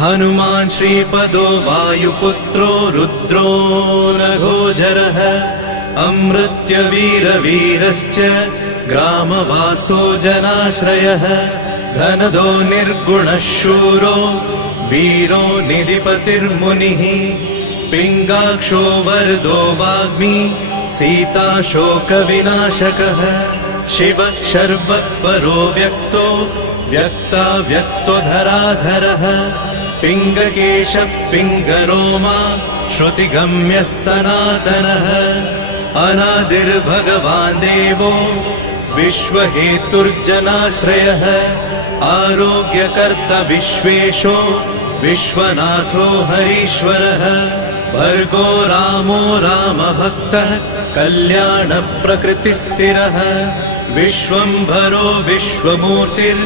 हनुमान् श्रीपदो वायुपुत्रो रुद्रो नघोजरः अमृत्यवीरवीरश्च ग्रामवासो जनाश्रयः धनदो निर्गुणः शूरो वीरो निधिपतिर्मुनिः पिङ्गाक्षो वरदो वाग्मी सीताशोकविनाशकः शिवः शर्वत्परो व्यक्तो व्यक्ताव्यक्तो धराधरः पिङ्गकेशः पिङ्गरोमा श्रुतिगम्यः सनातनः अनादिर्भगवान् देवो विश्वहेतुर्जनाश्रयः आरोग्यकर्ता विश्वेशो विश्वनाथो हरीश्वरः भर्गो रामो रामभक्तः कल्याणप्रकृतिस्थिरः विश्वम्भरो विश्वमूर्तिर्